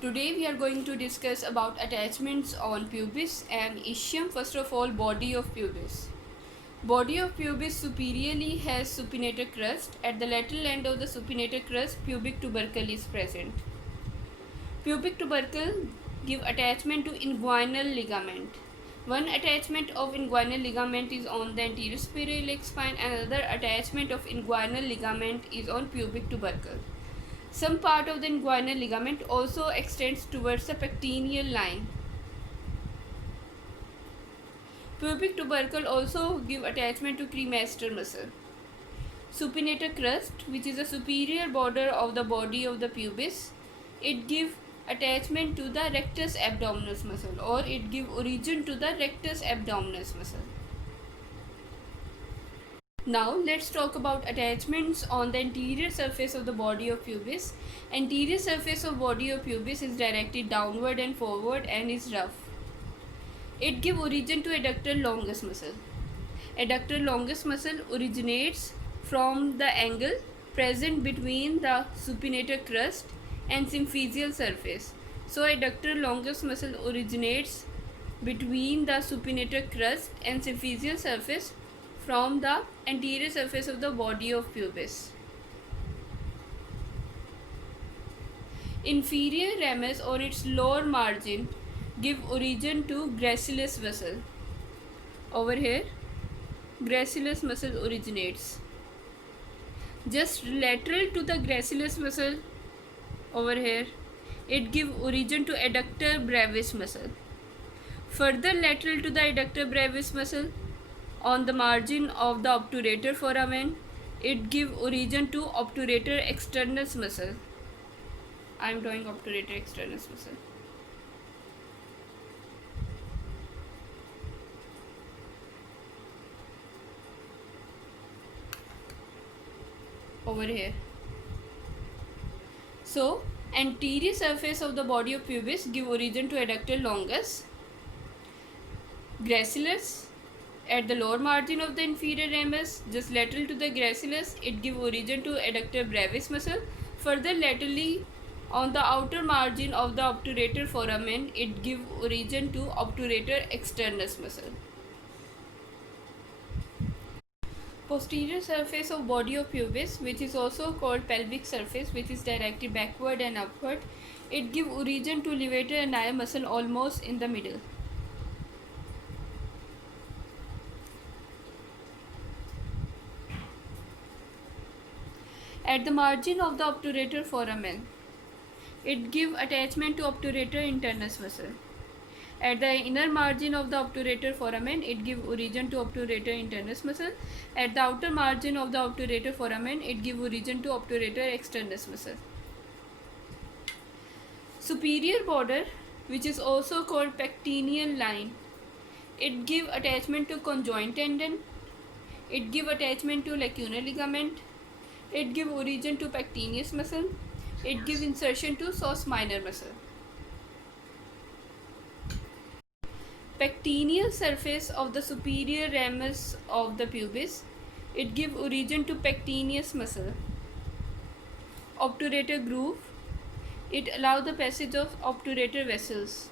Today we are going to discuss about attachments on pubis and ischium. First of all, body of pubis. Body of pubis superiorly has supinator crust. At the lateral end of the supinator crust, pubic tubercle is present. Pubic tubercle give attachment to inguinal ligament. One attachment of inguinal ligament is on the anterior superior iliac spine, and another attachment of inguinal ligament is on pubic tubercle. Some part of the inguinal ligament also extends towards the pectineal line. Pubic tubercle also give attachment to cremaster muscle. Supinator crust, which is the superior border of the body of the pubis, it give attachment to the rectus abdominis muscle, or it give origin to the rectus abdominis muscle. Now let's talk about attachments on the anterior surface of the body of pubis. Anterior surface of body of pubis is directed downward and forward and is rough. It gives origin to adductor longus muscle. Adductor longus muscle originates from the angle present between the supinator crust and symphysial surface. So adductor longus muscle originates between the supinator crust and symphysial surface from the anterior surface of the body of pubis. Inferior ramus or its lower margin give origin to gracilis vessel. Over here, gracilis muscle originates. Just lateral to the gracilis muscle, over here, it give origin to adductor brevis muscle. Further lateral to the adductor brevis muscle, on the margin of the obturator foramen, it give origin to obturator externus muscle. I am drawing obturator externus muscle. Over here. So anterior surface of the body of pubis give origin to adductor longus. Gracilis at the lower margin of the inferior ramus, just lateral to the gracilis, it give origin to adductor brevis muscle. Further laterally on the outer margin of the obturator foramen, it give origin to obturator externus muscle. Posterior surface of body of pubis, which is also called pelvic surface, which is directed backward and upward, it give origin to levator ani muscle almost in the middle. At the margin of the obturator foramen, it give attachment to obturator internus muscle. At the inner margin of the obturator foramen, it give origin to obturator internus muscle. At the outer margin of the obturator foramen, it give origin to obturator externus muscle. Superior border, which is also called pectineal line, it give attachment to conjoint tendon. It give attachment to lacunar ligament. It give origin to pectineus muscle. It give insertion to psoas minor muscle. Pectineal surface of the superior ramus of the pubis, it give origin to pectineus muscle. Obturator groove, it allow the passage of obturator vessels.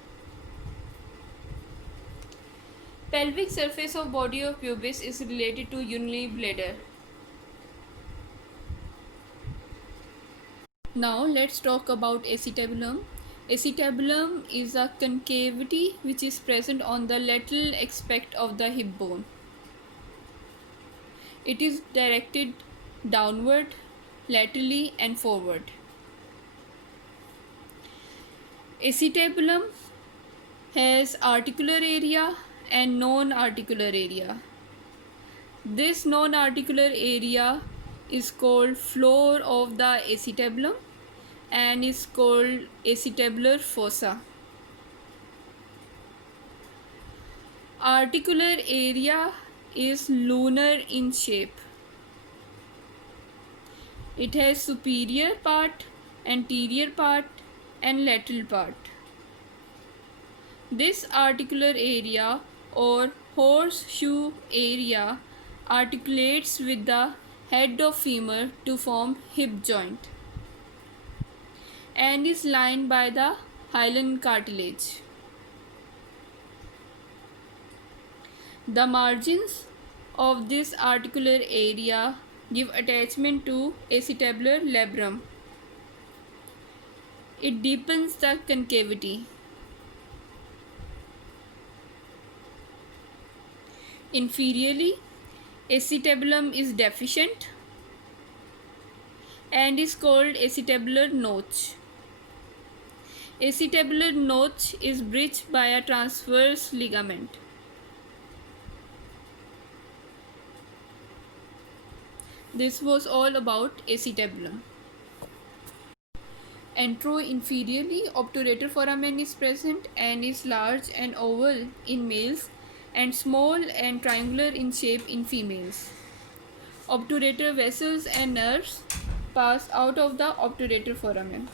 Pelvic surface of body of pubis is related to urinary bladder. Now let's talk about acetabulum. Acetabulum is a concavity which is present on the lateral aspect of the hip bone. It is directed downward, laterally and forward. Acetabulum has articular area and non-articular area. This non-articular area is called floor of the acetabulum and is called acetabular fossa. Articular area is lunar in shape. It has superior part, anterior part and lateral part. This articular area or horseshoe area articulates with the head of femur to form hip joint and is lined by the hyaline cartilage. The margins of this articular area give attachment to acetabular labrum. It deepens the concavity. Inferiorly, acetabulum is deficient and is called acetabular notch. Acetabular notch is bridged by a transverse ligament. This was all about acetabulum. Anteroinferiorly, obturator foramen is present and is large and oval in males and small and triangular in shape in females. Obturator vessels and nerves pass out of the obturator foramen.